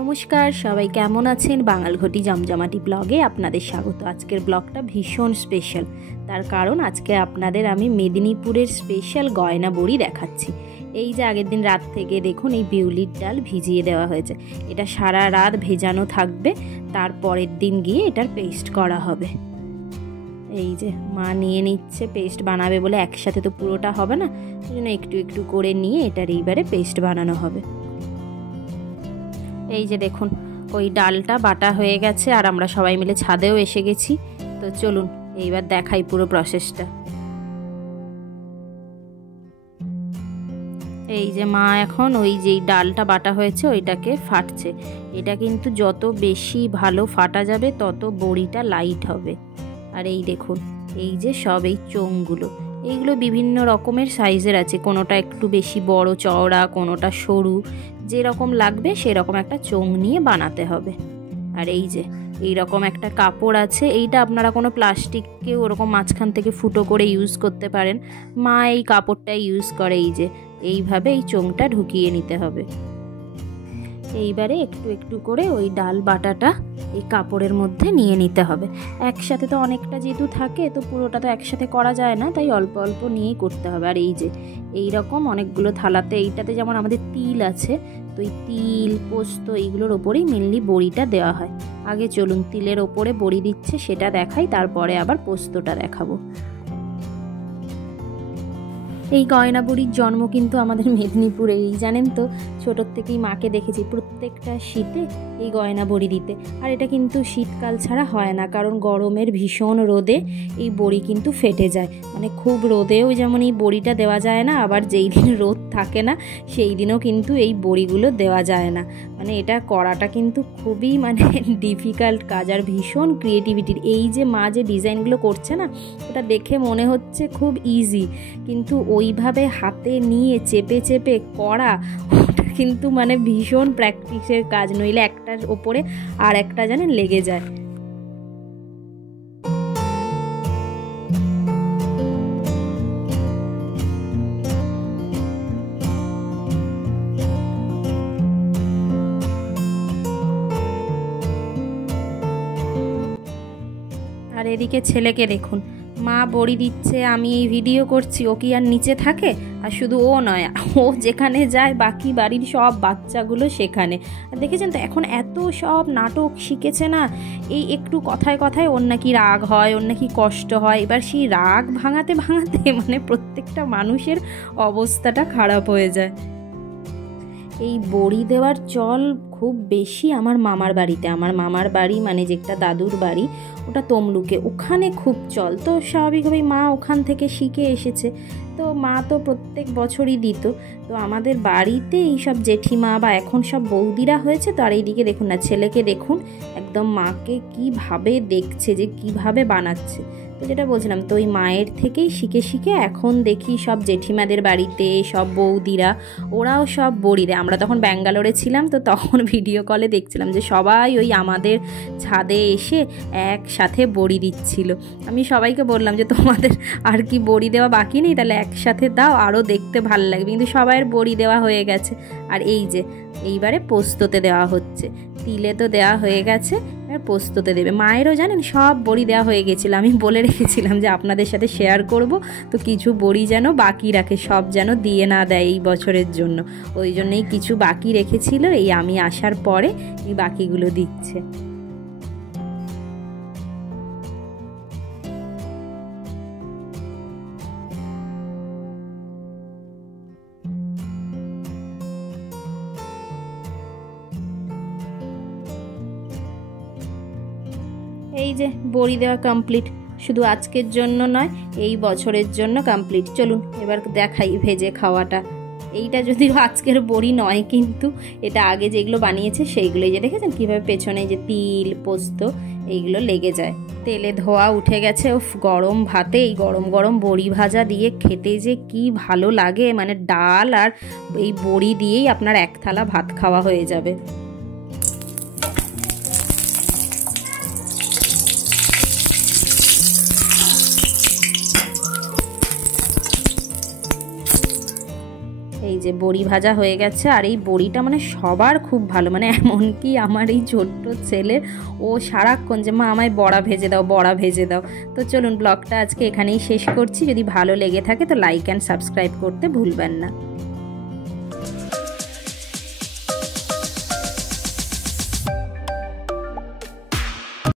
নমস্কার, সবাই কেমন আছেন? বাঙালঘটি জমজমাটি ব্লগে আপনাদের স্বাগত। আজকের ব্লগটা ভীষণ স্পেশাল, তার কারণ আজকে আপনাদের আমি মেদিনীপুরের স্পেশাল গয়না বড়ি দেখাচ্ছি। এই যে আগের দিন রাত থেকে দেখুন এই বিউলির ডাল ভিজিয়ে দেওয়া হয়েছে, এটা সারা রাত ভেজানো থাকবে, তারপরের দিন গিয়ে এটার পেস্ট করা হবে। এই যে মা নিয়ে নিচ্ছে, পেস্ট বানাবে বলে, একসাথে তো পুরোটা হবে না, ওই জন্য একটু একটু করে নিয়ে এটার এইবারে পেস্ট বানানো হবে। এই যে দেখুন ওই ডালটা বাটা হয়ে গেছে আর আমরা সবাই মিলে ছাদেও এসে গেছি। তো চলুন এইবার দেখাই পুরো প্রসেসটা। এই যে মা এখন ওই যেই ডালটা বাটা হয়েছে ওইটাকে ফাটছে। এটা কিন্তু যত বেশি ভালো ফাটা যাবে তত বড়িটা লাইট হবে। আর এই দেখুন এই যে সব এই চোঙগুলো, এইগুলো বিভিন্ন রকমের সাইজের আছে, কোনোটা একটু বেশি বড় চওড়া, কোনোটা সরু, যেরকম লাগবে সেরকম একটা চোঙ নিয়ে বানাতে হবে। আর এই যে এইরকম একটা কাপড় আছে, এইটা আপনারা কোনো প্লাস্টিককে ওরকম মাঝখান থেকে ফুটো করে ইউজ করতে পারেন। মা এই কাপড়টা ইউজ করে। এই যে এইভাবে এই চোঙটা ঢুকিয়ে নিতে হবে। এইবারে একটু একটু করে ওই ডাল বাটাটা এই কাপড়ের মধ্যে নিয়ে নিতে হবে। একসাথে তো অনেকটা যেহেতু থাকে তো পুরোটা তো একসাথে করা যায় না, তাই অল্প অল্প নিয়েই করতে হবে। আর এই যে এইরকম অনেকগুলো থালাতে, এইটাতে যেমন আমাদের তিল আছে, তো এই তিল পোস্ত এইগুলোর ওপরেই মেনলি বড়িটা দেওয়া হয়। আগে চলুন তিলের ওপরে বড়ি দিচ্ছে সেটা দেখাই, তারপরে আবার পোস্তটা দেখাবো। এই গয়না বড়ির জন্ম কিন্তু আমাদের মেদিনীপুরেই, জানেন তো, ছোটোর থেকেই মাকে দেখেছি প্রত্যেকটা শীতে এই গয়না বড়ি দিতে। আর এটা কিন্তু শীতকাল ছাড়া হয় না, কারণ গরমের ভীষণ রোদে এই বড়ি কিন্তু ফেটে যায়। মানে খুব রোদেও যেমন এই বড়িটা দেওয়া যায় না, আবার যেই দিন রোদ থাকে না সেই দিনও কিন্তু এই বড়িগুলো দেওয়া যায় না। মানে এটা করাটা কিন্তু খুবই ডিফিকাল্ট কাজ আর ভীষণ ক্রিয়েটিভিটির। এই যে মা যে ডিজাইনগুলো করছে না, ওটা দেখে মনে হচ্ছে খুব ইজি, কিন্তু ওইভাবে হাতে নিয়ে চেপে চেপে করা ওটা কিন্তু ভীষণ প্র্যাকটিসের কাজ, নইলে একটার ওপরে আর একটা জানেন লেগে যায়। আর এদিকে ছেলেকে দেখুন, মা বড়ি দিচ্ছে, আমি এই ভিডিও করছি, ও কি আর নিচে থাকে? আর শুধু ও নয়, ও যেখানে যায় বাকি বাড়ির সব বাচ্চাগুলো সেখানে। আর দেখেছেন তো এখন এত সব নাটক শিখেছে না, এই একটু কথায় কথায় ওর নাকি রাগ হয়, ওর নাকি কষ্ট হয়। এবার সেই রাগ ভাঙাতে ভাঙাতে প্রত্যেকটা মানুষের অবস্থাটা খারাপ হয়ে যায়। এই বড়ি দেওয়ার চল খুব বেশি আমার মামার বাড়িতে। আমার মামার বাড়ি যেটা দাদুর বাড়ি, ওটা তমলুকে, ওখানে খুব চল। তো স্বাভাবিকভাবেই মা ওখান থেকে শিখে এসেছে, তো মা তো প্রত্যেক বছরই দিত। তো আমাদের বাড়িতে এইসব জেঠিমা বা এখন সব বৌদিরা হয়েছে। তো আর এইদিকে দেখুন না, ছেলেকে দেখুন একদম মাকে কিভাবে দেখছে, যে কিভাবে বানাচ্ছে। তো যেটা বলছিলাম, তো ওই মায়ের থেকেই শিখে শিখে এখন দেখি সব জেঠিমাদের বাড়িতে সব বৌদিরা, ওরাও সব বড়ি দেয়। আমরা তখন ব্যাঙ্গালোরে ছিলাম, তো তখন ভিডিও কলে দেখছিলাম যে সবাই ওই আমাদের ছাদে এসে একসাথে বড়ি দিচ্ছিল। আমি সবাইকে বললাম যে তোমাদের আর কি বড়ি দেওয়া বাকি নেই, তাহলে একসাথে দাও, আরও দেখতে ভালো লাগবে। কিন্তু সবাইয়ের বড়ি দেওয়া হয়ে গেছে। আর এই যে এইবারে পোস্ততে দেওয়া হচ্ছে, তিলে তো দেওয়া হয়ে গেছে, আর পোস্ততে দেবে। মায়েরও জানেন সব বড়ি দেওয়া হয়ে গেছিলো, আমি বলে রেখেছিলাম যে আপনাদের সাথে শেয়ার করব, তো কিছু বড়ি যেন বাকি রাখে, সব যেন দিয়ে না দেয় এই বছরের জন্য। ওই জন্যই কিছু বাকি রেখেছিল, এই আমি আসার পরে এই বাকিগুলো দিচ্ছে। এই যে বড়ি দেওয়া কমপ্লিট, শুধু আজকের জন্য নয় এই বছরের জন্য কমপ্লিট। চলুন এবার দেখাই ভেজে খাওয়াটা। এইটা যদিও আজকের বড়ি নয়, কিন্তু এটা আগে যেগুলো বানিয়েছে সেইগুলোই, যে দেখেছেন কীভাবে পেছনে যে তিল পোস্ত এইগুলো লেগে যায়। তেলে ধোয়া উঠে গেছে। গরম ভাতে এই গরম গরম বড়ি ভাজা দিয়ে খেতে যে কি ভালো লাগে, ডাল আর এই বড়ি দিয়েই আপনার এক থালা ভাত খাওয়া হয়ে যাবে। এই যে বড়ি ভাজা হয়ে গেছে, আর এই বড়িটা মানে সবার খুব ভালো, মানে এমনকি আমার এই ছোট্ট ছেলের, ও সারাক্ষণ যে মা আমায় বড়া ভেজে দাও, বড়া ভেজে দাও। তো চলুন ব্লগটা আজকে এখানেই শেষ করছি। যদি ভালো লেগে থাকে তো লাইক অ্যান্ড সাবস্ক্রাইব করতে ভুলবেন না।